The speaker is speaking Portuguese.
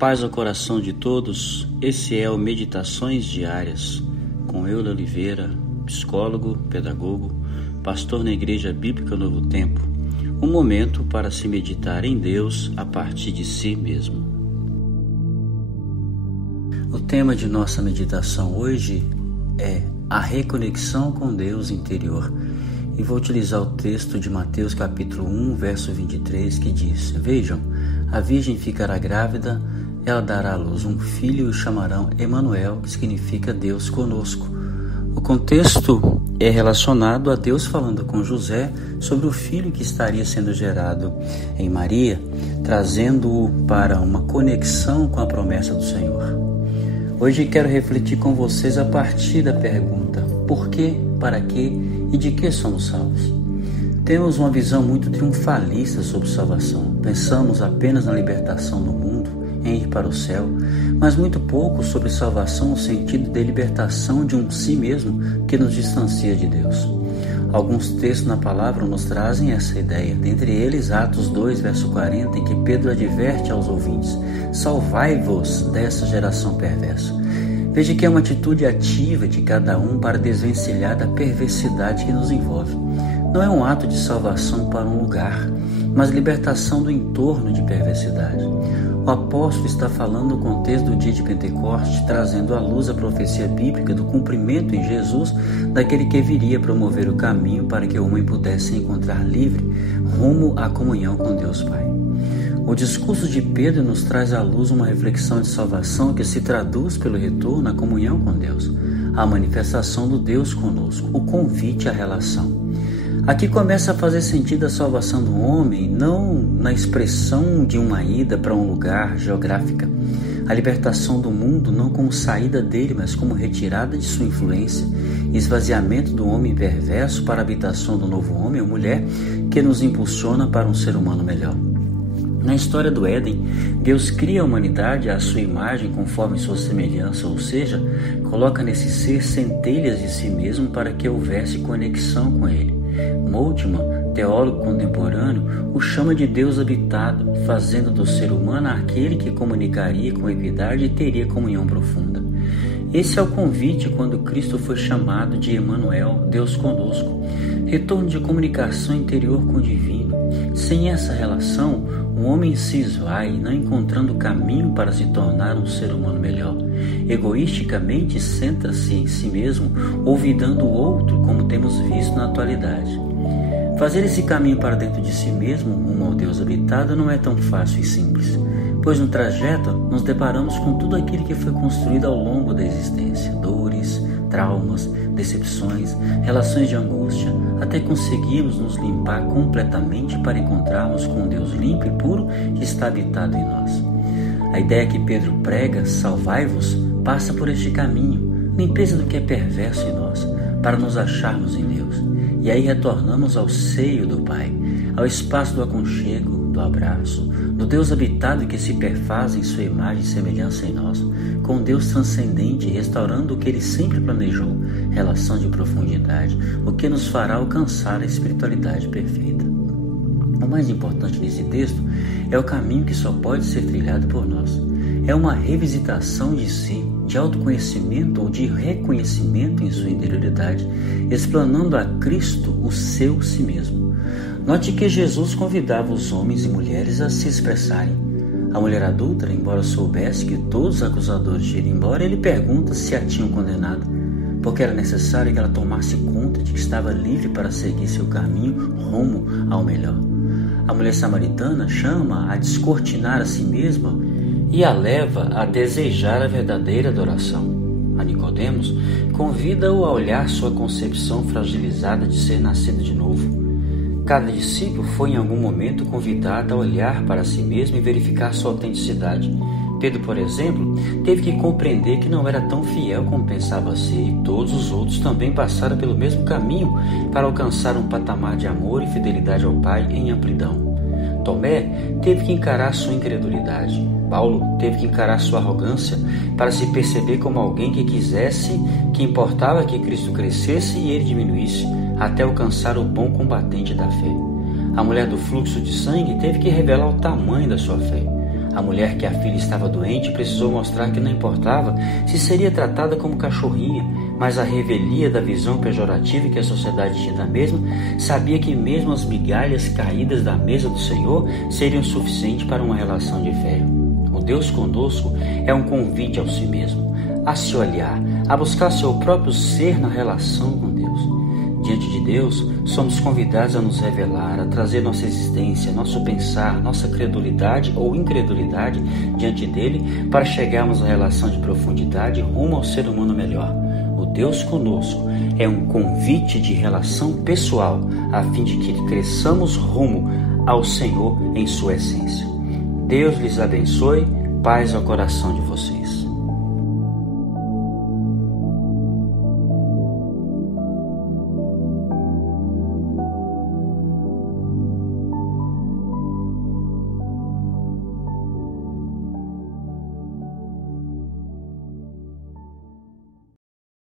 Paz ao coração de todos, esse é o Meditações Diárias, com Euler Oliveira, psicólogo, pedagogo, pastor na Igreja Bíblica Novo Tempo, um momento para se meditar em Deus a partir de si mesmo. O tema de nossa meditação hoje é a reconexão com Deus interior, e vou utilizar o texto de Mateus capítulo 1, verso 23, que diz: Vejam, a virgem ficará grávida, ela dará à luz um filho e o chamarão Emanuel, que significa Deus conosco. O contexto é relacionado a Deus falando com José sobre o filho que estaria sendo gerado em Maria, trazendo-o para uma conexão com a promessa do Senhor. Hoje quero refletir com vocês a partir da pergunta: por quê, para quê e de que somos salvos? Temos uma visão muito triunfalista sobre salvação. Pensamos apenas na libertação do mundo, em ir para o céu, mas muito pouco sobre salvação no sentido de libertação de um si mesmo que nos distancia de Deus. Alguns textos na palavra nos trazem essa ideia, dentre eles Atos 2, verso 40, em que Pedro adverte aos ouvintes: salvai-vos dessa geração perversa. Veja que é uma atitude ativa de cada um para desvencilhar da perversidade que nos envolve. Não é um ato de salvação para um lugar, mas libertação do entorno de perversidade. O apóstolo está falando no contexto do dia de Pentecostes, trazendo à luz a profecia bíblica do cumprimento em Jesus daquele que viria promover o caminho para que o homem pudesse encontrar livre rumo à comunhão com Deus Pai. O discurso de Pedro nos traz à luz uma reflexão de salvação que se traduz pelo retorno à comunhão com Deus, a manifestação do Deus conosco, o convite à relação. Aqui começa a fazer sentido a salvação do homem, não na expressão de uma ida para um lugar geográfica. A libertação do mundo não como saída dele, mas como retirada de sua influência, esvaziamento do homem perverso para a habitação do novo homem ou mulher que nos impulsiona para um ser humano melhor. Na história do Éden, Deus cria a humanidade à sua imagem conforme sua semelhança, ou seja, coloca nesse ser centelhas de si mesmo para que houvesse conexão com ele. Moltmann, teólogo contemporâneo, o chama de Deus habitado, fazendo do ser humano aquele que comunicaria com equidade e teria comunhão profunda. Esse é o convite quando Cristo foi chamado de Emanuel, Deus conosco, retorno de comunicação interior com o divino. Sem essa relação, o homem se esvai, não encontrando caminho para se tornar um ser humano melhor. Egoisticamente centra-se em si mesmo, olvidando o outro, como temos visto na atualidade. Fazer esse caminho para dentro de si mesmo, rumo ao Deus habitado, não é tão fácil e simples, pois no trajeto nos deparamos com tudo aquilo que foi construído ao longo da existência: dores, traumas, decepções, relações de angústia, até conseguirmos nos limpar completamente para encontrarmos com Deus limpo e puro que está habitado em nós. A ideia que Pedro prega, salvai-vos, passa por este caminho, limpeza do que é perverso em nós, para nos acharmos em Deus. E aí retornamos ao seio do Pai, ao espaço do aconchego, do abraço, do Deus habitado que se perfaz em sua imagem e semelhança em nós, com Deus transcendente restaurando o que Ele sempre planejou, relação de profundidade, o que nos fará alcançar a espiritualidade perfeita. O mais importante nesse texto é o caminho que só pode ser trilhado por nós. É uma revisitação de si, de autoconhecimento ou de reconhecimento em sua interioridade, explanando a Cristo o seu si mesmo. Note que Jesus convidava os homens e mulheres a se expressarem. A mulher adúltera, embora soubesse que todos os acusadores de ir embora, ele pergunta se a tinham condenado, porque era necessário que ela tomasse conta de que estava livre para seguir seu caminho rumo ao melhor. A mulher samaritana chama a descortinar a si mesma e a leva a desejar a verdadeira adoração. A Nicodemos convida-o a olhar sua concepção fragilizada de ser nascido de novo. Cada discípulo foi em algum momento convidado a olhar para si mesmo e verificar sua autenticidade. Pedro, por exemplo, teve que compreender que não era tão fiel como pensava ser, e todos os outros também passaram pelo mesmo caminho para alcançar um patamar de amor e fidelidade ao Pai em amplidão. Tomé teve que encarar sua incredulidade. Paulo teve que encarar sua arrogância para se perceber como alguém que que importava que Cristo crescesse e ele diminuísse, até alcançar o bom combatente da fé. A mulher do fluxo de sangue teve que revelar o tamanho da sua fé. A mulher que a filha estava doente precisou mostrar que não importava se seria tratada como cachorrinha, mas a revelia da visão pejorativa que a sociedade tinha da mesma sabia que mesmo as migalhas caídas da mesa do Senhor seriam suficientes para uma relação de fé. O Deus conosco é um convite ao si mesmo, a se olhar, a buscar seu próprio ser na relação com Deus. Diante de Deus, somos convidados a nos revelar, a trazer nossa existência, nosso pensar, nossa credulidade ou incredulidade diante dele para chegarmos à relação de profundidade rumo ao ser humano melhor. O Deus conosco é um convite de relação pessoal a fim de que cresçamos rumo ao Senhor em sua essência. Deus lhes abençoe, paz ao coração de vocês.